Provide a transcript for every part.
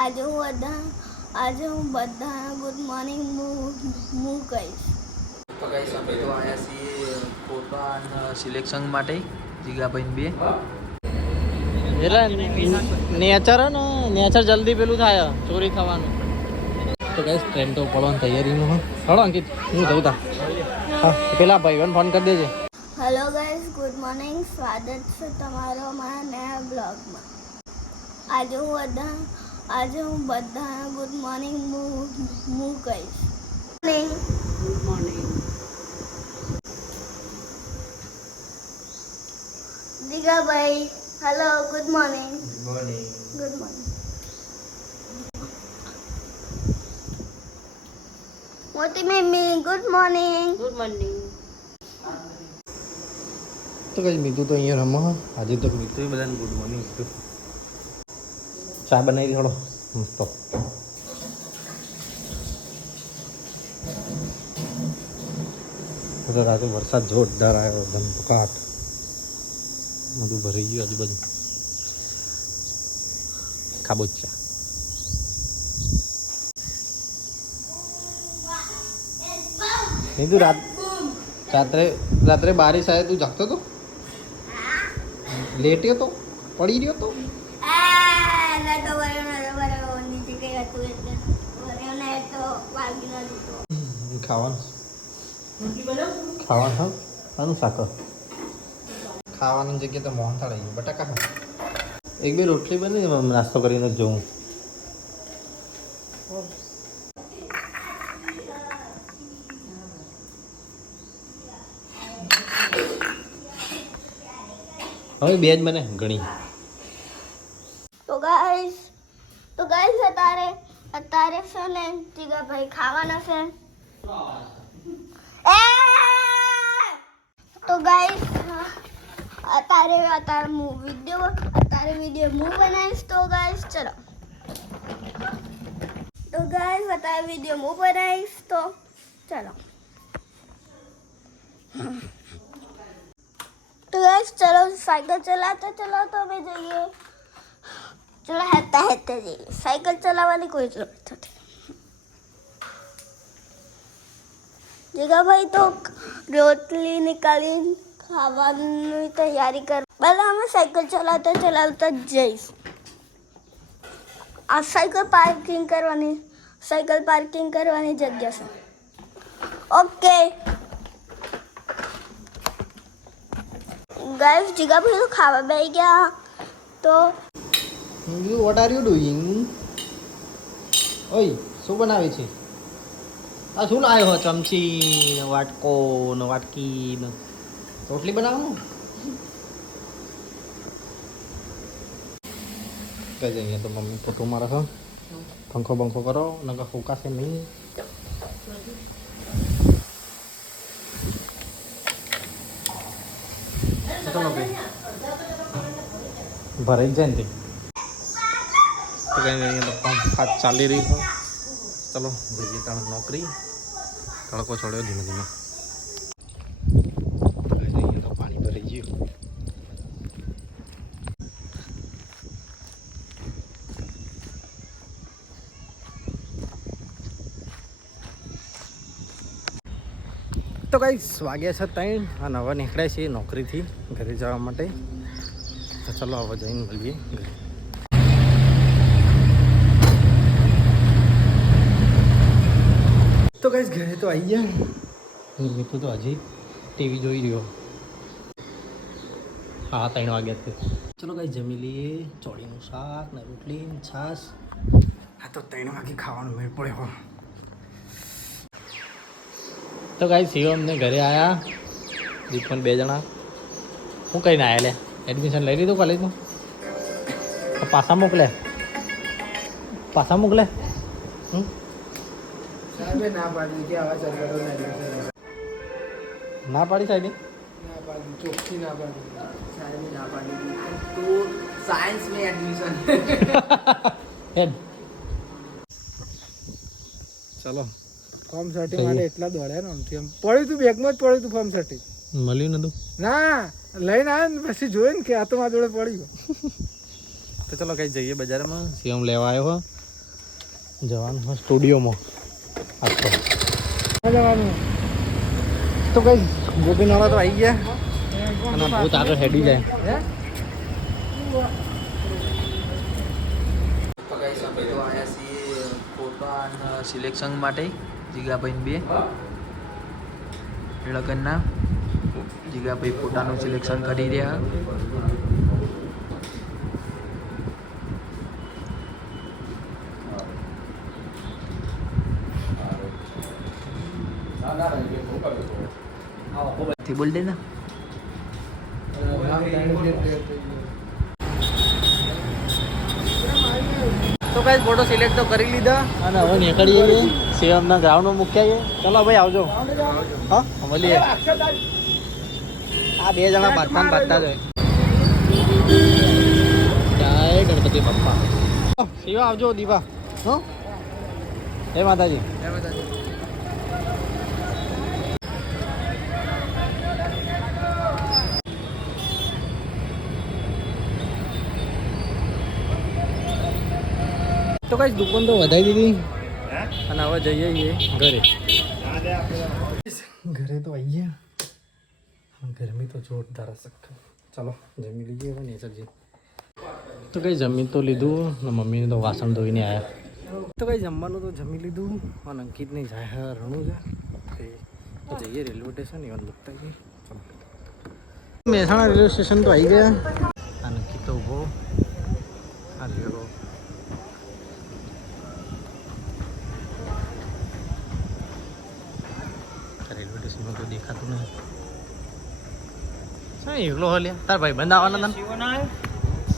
આજે હું બધા આજે હું બધા ગુડ મોર્નિંગ હું હું કહીશ. તો ગાઈસ અમે તો આવ્યા છીએ ફોટા અને સિલેક્શન માટે જીગાભાઈ બે. એટલે નેચર ને નેચર જલ્દી પેલું થાય ચોરી થવાનું. તો ગાઈસ ટ્રેન તો પડવાની તૈયારીમાં હો. હળો અંકિત હું જઉં તા હા પેલા ભાઈઓને ફોન કરી દેજે. હેલો ગાઈઝ ગુડ મોર્નિંગ સ્વાગત છે તમારો મારા નયા બ્લોગમાં આજે હું બધા આજે હું બધા ગુડ મોર્નિંગ હું હું કહીશ morning Digabhai hello good morning good morning મોટી mummy good morning good morning તો કઈ મીઠું તો અહીંયા રમો હો. આજે તો મીઠું બધાને ગુડ મોર્નિંગ કીધું ચા બનાવી હળો મસ્ત તો રાતે વરસાદ જોરદાર આવ્યો ધમકાટ બધું ભરી ગયું આજુબાજુ ખાબોચિયા મીઠું રાત રાત્રે રાત્રે બારીશ આવે તું જાગતો તો લેટ્યો તો પડી રહ્યો તો હતું એટલે તો વાગી ન દીધો ખાવાનું? ખાવાનું હા? આનું શાક. ખાવાની જગ્યાએ તો મોહન થાળ આવી બટાકા ખા એક બે રોટલી બની નાસ્તો કરીને જ જવું હવે બે જ બને ઘણી તો ગાઈસ તો ગાઈસ અત્યારે અત્યારે છે ને જીગા ભાઈ ખાવાના છે. તો ગાઈસ અત્યારે અત્યારે હું વીડિયો અત્યારે વીડિયો હું બનાવીશ તો ગાઈસ ચલો. તો ગાઈસ અત્યારે વીડિયો હું બનાવીશ તો ચલો. તો ગાઈસ ચલો, સાયકલ ચલાવતા ચલાવતો અમે જઈએ. ચલો હેતા હેતા જઈએ સાયકલ ચલાવવાની કોઈ જરૂરત નથી જીગાભાઈ તો રોટલી નીકાળી ખાવાની તૈયારી કર પહેલાં અમે સાયકલ ચલાવતા ચલાવતા જ જઈશ આ સાયકલ પાર્કિંગ કરવાની સાયકલ પાર્કિંગ કરવાની જગ્યા છે ઓકે ગાઈસ જીગાભાઈ તો ખાવા બેસી ગયા તો વોટ આર યુ ડુઈંગ ઓય, શું બનાવે છે? આ શું લાવ્યો હો, ચમચી ને વાટકો ને વાટકી ને રોટલી બનાવવાનું? કઈ જઈએ તો મમ્મી ફોટો મારે છો. પંખો બંખો કરો, નકર ફૂકાશે નહીં. ભરાઈ જાય ને તે. તો કંઈ અહીંયા કામ કાજ ચાલી રહી છે. ચલો, જઈએ તાણ નોકરી. તડકો ચડ્યો ધીમે ધીમે. તો કઈ વાગ્યા છે ત્રણ અને હવે નીકળ્યા છીએ નોકરીથી ઘરે જવા માટે. તો ચલો, હવે જઈને મળીએ ઘરે. તો કઈ ઘરે તો આવી ગયા મિત્રો તો હજી ટીવી જોઈ રહ્યો. હા ત્રણ વાગ્યા છે. ચલો કઈ જમી લઈએ. ચોળીનું શાક ને રોટલી ને છાશ. હા તો ત્રણ વાગે ખાવાનું મેળ પડ્યો તો કઈ શિવમને ઘરે આવ્યા દીપન બે જણા. હું કહીને આવ્યા લે? એડમિશન લઈ લીધું કોલેજનું પાછા મોકલે. પાછા મોકલે. હમ? ના પાડી કે આવા ફોર્મ સર્ટી માટે એટલા દોડ્યા ને એમ. પડ્યું તું બેગમાં જ પડ્યું તું ફોર્મ સર્ટી મળ્યું નતું? ના લઈને આવે ને પછી જોયું ને કે આ તો મારા જોડે પડ્યું તો ચલો કઈ જઈએ બજારમાં? સીએમ લેવા આવ્યો જવાનું સ્ટુડિયોમાં. જવાનું તો કઈ ગોપીનાળા તો આવી ગયા. અને ભૂત આગળ હેડી જાય. તો ગાઈસ અમે તો આવ્યા છીએ ફોટા સિલેક્શન માટે જીગાભાઈ બે. લગ્નના. જીગાભાઈ ફોટાનું સિલેક્શન કરી રહ્યા. થી બોલ દે ને તો કઈ ફોટો સિલેક્ટ તો કરી લીધા. અને હવે નીકળીએ છીએ શિવમના ગ્રાઉન્ડમાં મૂક્યા ચલો ભાઈ આવજો. હા મળીએ. આ બે જણા બાંધતા બાંધતા જ હોય. જય ગણપતિ પપ્પા શિવા આવજો દીપા હો? જય માતાજી. તો કઈ દુકાન તો વધારી દીધી. અને હવે જઈએ ઘરે. ઘરે તો આવીએ ગરમી તો જોરદાર સખત ચાલો જમી લઈએ હવે નેચરજી તો કઈ જમી તો લીધું ને મમ્મીને તો વાસણ ધોઈને આવ્યા તો કઈ જમવાનું તો જમી લીધું અને અંકિતની જાય રણું છે. તો જઈએ રેલવે સ્ટેશન એવા મૂકતા જઈએ. મહેસાણા રેલવે સ્ટેશન તો આવી ગયા. અને અંકિત તો ઊભો. આ શું એકલો હલ્યા તાર ભાઈ બંધ આવવાના હતા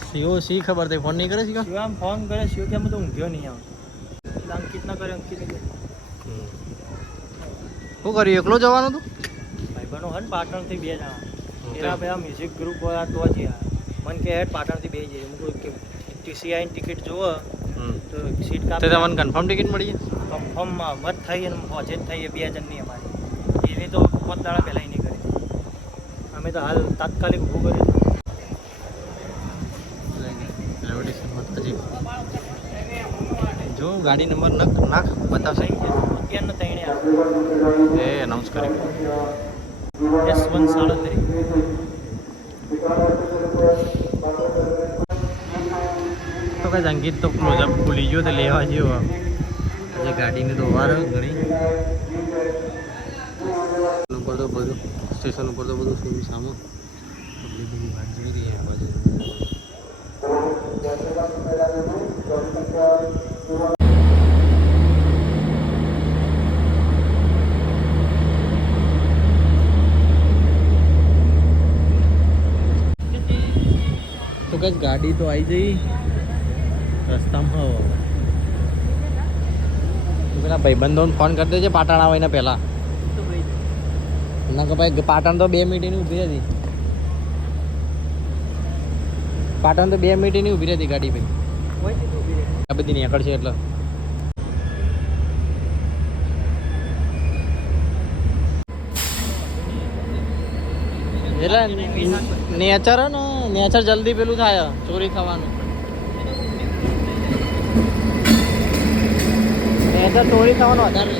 સીઓ સી ખબર તે ફોન નહીં કરે છે શિવામ ફોન કરે શિવ કે તો ઊંઘ્યો નહીં આવતો અંકિત ના કરે અંકિત શું કર્યું? એકલો જવાનું તું? ભાઈ બનો હન પાટણથી બે જણા. એના પેલા મ્યુઝિક ગ્રુપ વાળા તો જ મન કે હેડ પાટણથી બે જઈએ. હું કોઈ કે ટીસીઆઈ ટિકિટ જોવો તો સીટ તે કાપી તમને કન્ફર્મ ટિકિટ મળી કન્ફર્મમાં મત થઈ અને પહોંચે થઈ બે બે જણની અમારી. એવી તો પોત દાડા પહેલાં કરી અમે તો હાલ તાત્કાલિક ઊભું કર્યું જો ગાડી નંબર નાખ નાખ બતાવશે. અત્યારનો તૈણે આવે. એ અનાઉન્સ કરી. એસ વન સાડત્રીસ. તો કાંઈ અંકિત તો ક્લોઝઅપ ભૂલી ગયો તો લેવા જેવો. આજે ગાડીની તો વાર ઘણી. ઉપર તો બધું સ્ટેશન ઉપર તો બધું શું સામે. તો કઈ ગાડી તો આવી જઈ. રસ્તામાં પેલા ભાઈબંધોને ફોન કરી દેજે પાટણ આવે પહેલાં. ના ભાઈ પાટણ તો બે મિનિટની ઊભી હતી. પાટણ તો બે મિનિટની ઊભી હતી ગાડી ભાઈ. આ બધી નીકળશે એટલે. એટલે નેચર ને, નેચર જલ્દી પેલું થાય ચોરી થવાનું. નેચર ચોરી થવાનું વધારે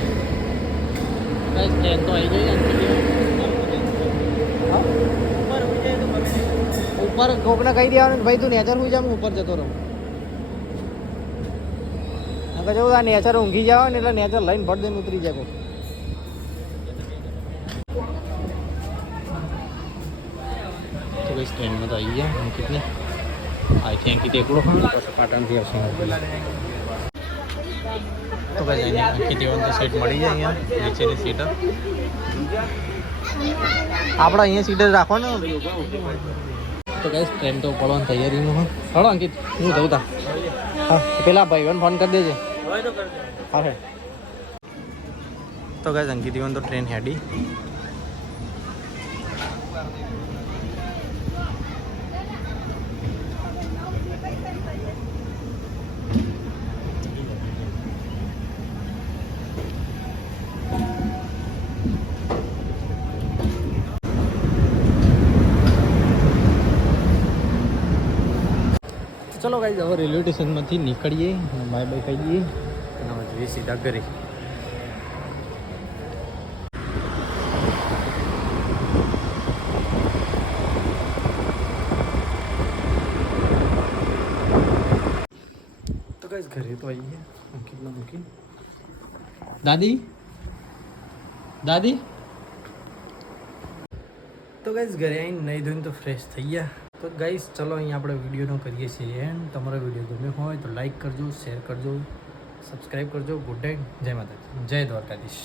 બસ ટ્રેન તો આવી ગઈ ઉપર કોકને કહી દેવાનું ભાઈ તું નેચર સુઈ જા ઉપર જતો રહું. જેવું આ નેચર ઊંઘી જાવ ને એટલે નેચર લઈને ભર દઈને ઉતરી જાય કઈ સ્ટેન્ડમાં તો આવી ગયા. અંકિતને અહીંથી અંકિત એકલો હા પછી પાટણથી આવશે. તો ભાઈ જાય આખી અંકિત તો સીટ મળી જાય અહીંયા, નીચેની સીટ આપણે અહીંયા સીટ જ રાખો ને. તો કઈ ટ્રેન તો પડવાની તૈયારીમાં હા. હળો અંકિત, હું જઉં તા. હા પેલા ભાઈઓને ફોન કરી દેજે. હા તો કઈ અંકિત તો ટ્રેન હેડી. ચલો ગાઈ હવે રેલવે સ્ટેશનમાંથી નીકળીએ માય બાય બાય કહી દઈએ અને હવે એ સીધા ઘરે. તો કઈ ઘરે તો આવી ગયા મૂકી. દાદી? દાદી? તો ગાઈઝ ઘરે આવીને નહીં ધોઈને તો ફ્રેશ થઈ ગયા. તો ગાઈસ, ચલો અહીંયા આપણે વિડીયોનો કરીએ છીએ એન્ડ તમારો વીડિયો ગમ્યો હોય તો લાઈક કરજો શેર કરજો સબસ્ક્રાઈબ કરજો. ગુડ નાઇટ જય માતાજી. જય દ્વારકાધીશ.